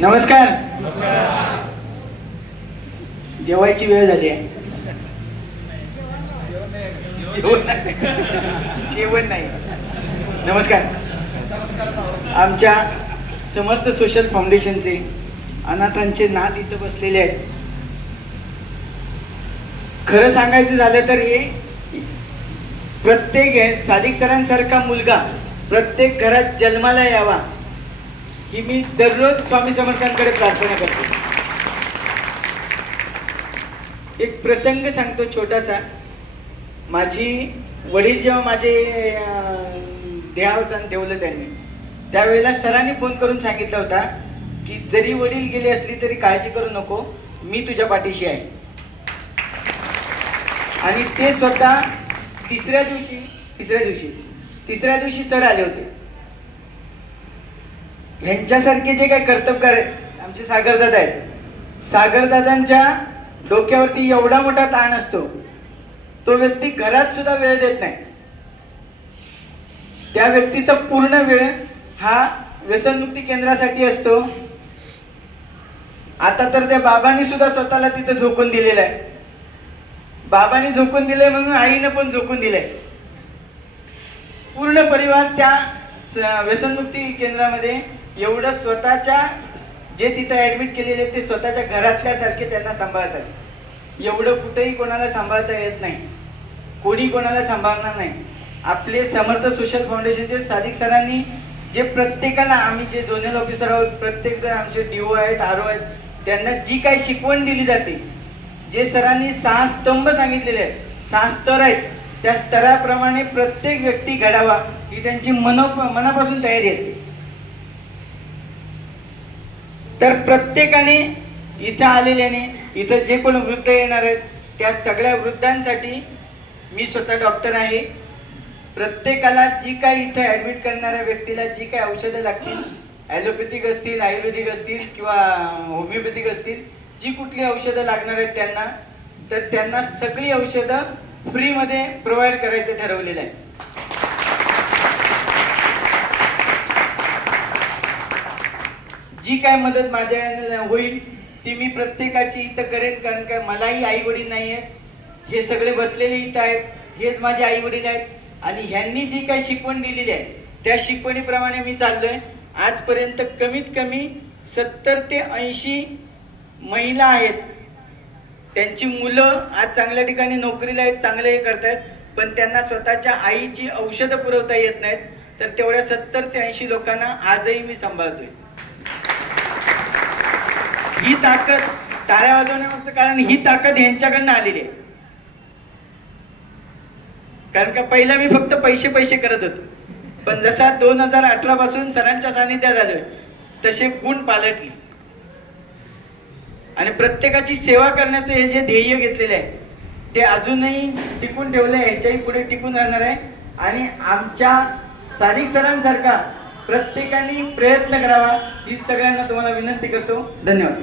नमस्कार. जेवायची वेळ झाली आहे. जेवण नाही. नमस्कार. आमच्या समर्थ सोशल फाउंडेशनचे अनाथांचे नाद इथं बसलेले आहेत. खरं सांगायचं झालं तर हे प्रत्येक सादिक सरांसारखा मुलगा प्रत्येक घरात जन्माला यावा. की मी दररोज स्वामी समर्थांकडे प्रार्थना करतो. एक प्रसंग सांगतो छोटासा. माझी वडील जेव्हा माझे देहावसान ठेवलं त्यांनी त्यावेळेला सरांनी फोन करून सांगितलं होता की जरी वडील गेले असली तरी काळजी करू नको मी तुझ्या पाठीशी आहे. आणि ते स्वतः तिसऱ्या दिवशी तिसऱ्या दिवशी तिसऱ्या दिवशी सर आले होते. ह्यांच्यासारखे जे काही कर्तबगार आहेत आमचे सागरदादा आहेत. सागरदादांच्या डोक्यावरती एवढा मोठा ताण असतो तो व्यक्ती घरात सुद्धा वेळ देत नाही. त्या व्यक्तीचा पूर्ण वेळ हा व्यसनमुक्ती केंद्रासाठी असतो. आता तर त्या बाबांनी सुद्धा स्वतःला तिथं झोकून दिलेलं आहे. बाबांनी झोकून दिले म्हणून आईनं पण झोकून दिले पूर्ण परिवार त्या स- व्यसनमुक्ती केंद्रामध्ये एवढं स्वतःच्या जे तिथं ऍडमिट केलेले आहेत ते स्वतःच्या घरातल्यासारखे त्यांना सांभाळतात. एवढं कुठेही कोणाला सांभाळता येत नाही. कोणी कोणाला सांभाळणार नाही. आपले समर्थ सोशल फाउंडेशनचे साधिक सरांनी जे प्रत्येकाला आम्ही जे झोनल ऑफिसर आहोत प्रत्येक जण आमचे डीओ आहेत आर आहेत त्यांना जी काही शिकवण दिली जाते जे सरांनी सहा स्तंभ सांगितलेले आहेत सहा स्तर आहेत त्या स्तराप्रमाणे प्रत्येक व्यक्ती घडावा ही त्यांची मनो मनापासून तयारी असते. तर प्रत्येकाने इथं आलेल्याने इथं जे कोण वृद्ध येणार आहेत त्या सगळ्या वृद्धांसाठी मी स्वतः डॉक्टर आहे. प्रत्येकाला जी काही इथं ॲडमिट करणाऱ्या व्यक्तीला जी काय औषधं लागतील ॲलोपॅथिक असतील आयुर्वेदिक असतील किंवा होमिओपॅथिक असतील जी कुठली औषधं लागणार आहेत त्यांना तर त्यांना सगळी औषधं फ्रीमध्ये प्रोव्हाइड करायचं ठरवलेलं आहे. जी काय मदत माझ्या होईल ती मी प्रत्येकाची इथं करेन कारण काय मलाही आई वडील नाही आहेत. हे सगळे बसलेले इथं आहेत हेच माझे आई वडील आहेत. आणि ह्यांनी जी काही शिकवण दिलेली आहे त्या शिकवणीप्रमाणे मी चाललोय. आजपर्यंत कमीत कमी सत्तर ते ऐंशी महिला आहेत. त्यांची मुलं आज चांगल्या ठिकाणी नोकरीला आहेत चांगले हे करतायत पण त्यांना स्वतःच्या आईची औषधं पुरवता येत नाहीत. तर तेवढ्या सत्तर ते ऐंशी लोकांना आजही मी सांभाळतोय. ही ताकद टाळ्या वाजवण्यामागचं कारण ही ताकद यांच्याकडनं आलेली आहे. कारण का पहिला मी फक्त पैसे पैसे करत होतो. पण जसा दोन हजार अठरा पासून सरांच्या सानिध्यात आलोय तसे गुण पालटली. आणि प्रत्येकाची सेवा करण्याचं हे जे ध्येय घेतलेले आहे ते अजूनही टिकून ठेवलं आहे ह्याच्याही पुढे टिकून राहणार आहे. आणि आमच्या स्थानिक सरांसारखा प्रत्येकाने प्रयत्न करावा ही सगळ्यांना तुम्हाला विनंती करतो. धन्यवाद.